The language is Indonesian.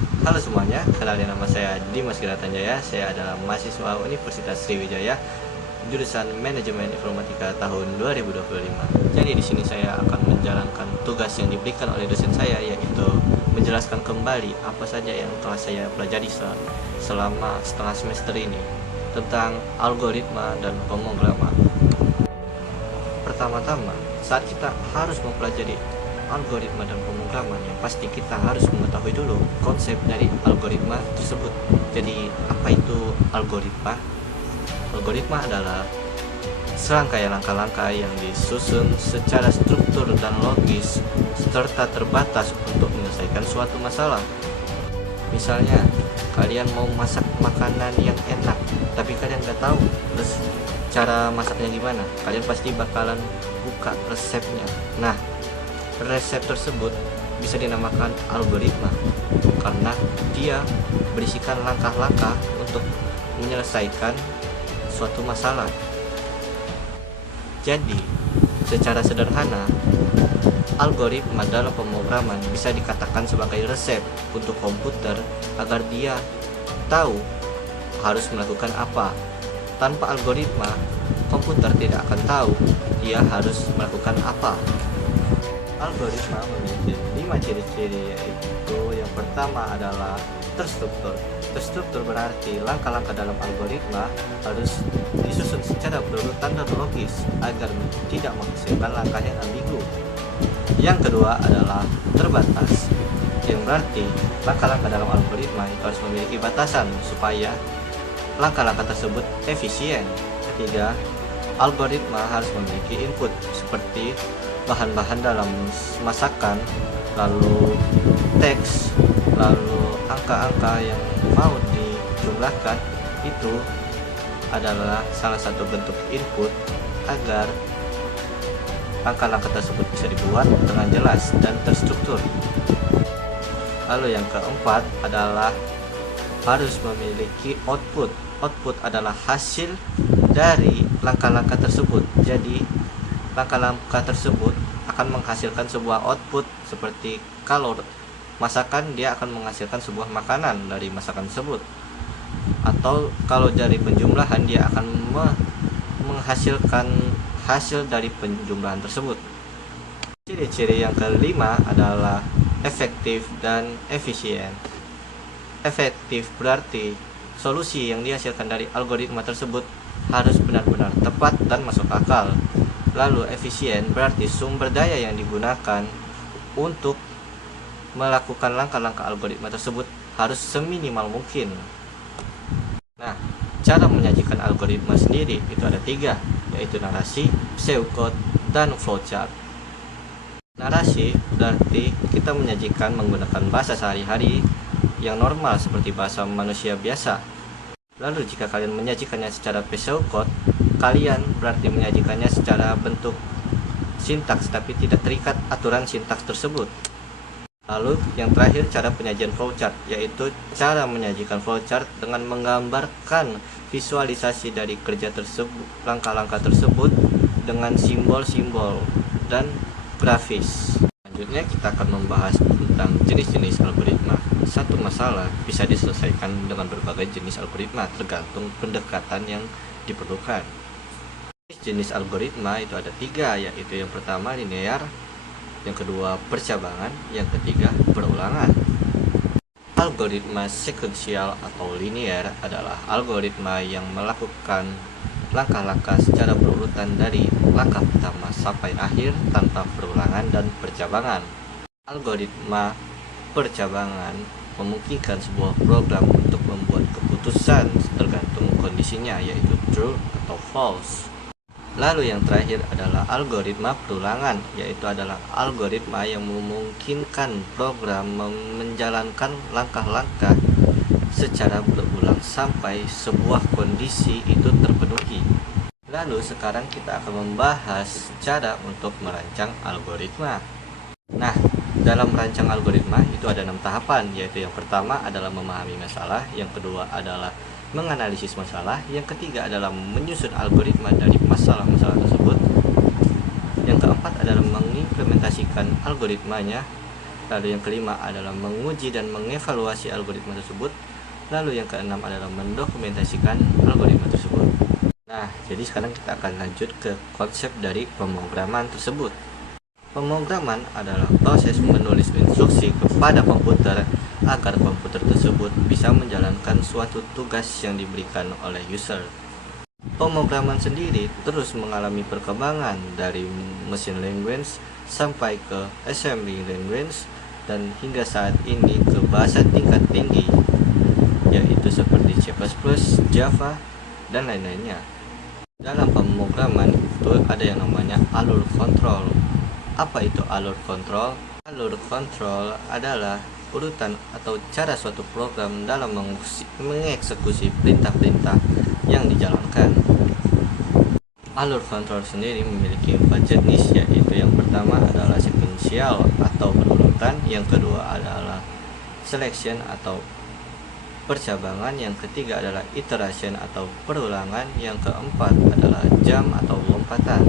Halo semuanya, kenalin nama saya Dimas Giratanjaya. Saya adalah mahasiswa Universitas Sriwijaya, jurusan Manajemen Informatika tahun 2025. Jadi di sini saya akan menjalankan tugas yang diberikan oleh dosen saya, yaitu menjelaskan kembali apa saja yang telah saya pelajari selama setengah semester ini tentang algoritma dan pemrograman. Pertama-tama, saat kita harus mempelajari algoritma dan pemrograman, yang pasti kita harus mengetahui dulu konsep dari algoritma tersebut. Jadi, apa itu algoritma? Algoritma adalah serangkaian langkah-langkah yang disusun secara struktur dan logis serta terbatas untuk menyelesaikan suatu masalah. Misalnya, kalian mau masak makanan yang enak, tapi kalian nggak tahu terus cara masaknya gimana. Kalian pasti bakalan buka resepnya. Nah, resep tersebut bisa dinamakan algoritma karena dia berisikan langkah-langkah untuk menyelesaikan suatu masalah. Jadi, secara sederhana, algoritma dalam pemrograman bisa dikatakan sebagai resep untuk komputer agar dia tahu harus melakukan apa. Tanpa algoritma, komputer tidak akan tahu dia harus melakukan apa. Algoritma memiliki 5 ciri-ciri, yaitu yang pertama adalah terstruktur. Terstruktur berarti langkah-langkah dalam algoritma harus disusun secara berurutan dan logis agar tidak menghasilkan langkah yang ambigu. Yang kedua adalah terbatas, yang berarti langkah-langkah dalam algoritma itu harus memiliki batasan supaya langkah-langkah tersebut efisien. Ketiga, algoritma harus memiliki input seperti bahan-bahan dalam masakan, lalu teks, lalu angka-angka yang mau dijumlahkan. Itu adalah salah satu bentuk input agar langkah-langkah tersebut bisa dibuat dengan jelas dan terstruktur. Lalu yang keempat adalah harus memiliki output. Output adalah hasil dari langkah-langkah tersebut. Jadi langkah-langkah tersebut akan menghasilkan sebuah output, seperti kalau masakan dia akan menghasilkan sebuah makanan dari masakan tersebut, atau kalau dari penjumlahan dia akan menghasilkan hasil dari penjumlahan tersebut. Ciri-ciri yang kelima adalah efektif dan efisien. Efektif berarti solusi yang dihasilkan dari algoritma tersebut harus benar-benar tepat dan masuk akal. Lalu efisien berarti sumber daya yang digunakan untuk melakukan langkah-langkah algoritma tersebut harus seminimal mungkin. Nah, cara menyajikan algoritma sendiri itu ada 3, yaitu narasi, pseudocode, dan flowchart. Narasi berarti kita menyajikan menggunakan bahasa sehari-hari yang normal seperti bahasa manusia biasa. Lalu jika kalian menyajikannya secara pseudocode, kalian berarti menyajikannya secara bentuk sintaks tapi tidak terikat aturan sintaks tersebut. Lalu yang terakhir, cara penyajian flowchart, yaitu cara menyajikan flowchart dengan menggambarkan visualisasi dari kerja tersebut, langkah-langkah tersebut dengan simbol-simbol dan grafis. Selanjutnya kita akan membahas tentang jenis-jenis algoritma. Satu masalah bisa diselesaikan dengan berbagai jenis algoritma tergantung pendekatan yang diperlukan. Jenis algoritma itu ada 3, yaitu yang pertama linear, yang kedua percabangan, yang ketiga berulangan. Algoritma sekuensial atau linear adalah algoritma yang melakukan langkah-langkah secara berurutan dari langkah pertama sampai akhir tanpa perulangan dan percabangan. Algoritma percabangan memungkinkan sebuah program untuk membuat keputusan tergantung kondisinya, yaitu true atau false. Lalu yang terakhir adalah algoritma perulangan, yaitu adalah algoritma yang memungkinkan program menjalankan langkah-langkah secara berulang sampai sebuah kondisi itu terpenuhi. Lalu sekarang kita akan membahas cara untuk merancang algoritma. Nah, dalam merancang algoritma itu ada 6 tahapan, yaitu yang pertama adalah memahami masalah, yang kedua adalah menganalisis masalah, yang ketiga adalah menyusun algoritma dari masalah-masalah tersebut, yang keempat adalah mengimplementasikan algoritmanya, Lalu yang kelima adalah menguji dan mengevaluasi algoritma tersebut. Lalu yang keenam adalah mendokumentasikan algoritma tersebut. Nah, jadi sekarang kita akan lanjut ke konsep dari pemrograman tersebut. Pemrograman adalah proses menulis instruksi kepada komputer agar komputer tersebut bisa menjalankan suatu tugas yang diberikan oleh user. Pemrograman sendiri terus mengalami perkembangan dari machine language sampai ke assembly language dan hingga saat ini ke bahasa tingkat tinggi, yaitu seperti C++, Java, dan lain-lainnya. Dalam pemrograman itu ada yang namanya alur kontrol. Apa itu alur kontrol? Alur kontrol adalah urutan atau cara suatu program dalam mengeksekusi perintah-perintah yang dijalankan. Alur kontrol sendiri memiliki 4 jenis, yaitu yang pertama adalah sequential atau berurutan, yang kedua adalah selection atau percabangan, yang ketiga adalah iteration atau perulangan, yang keempat adalah jump atau lompatan.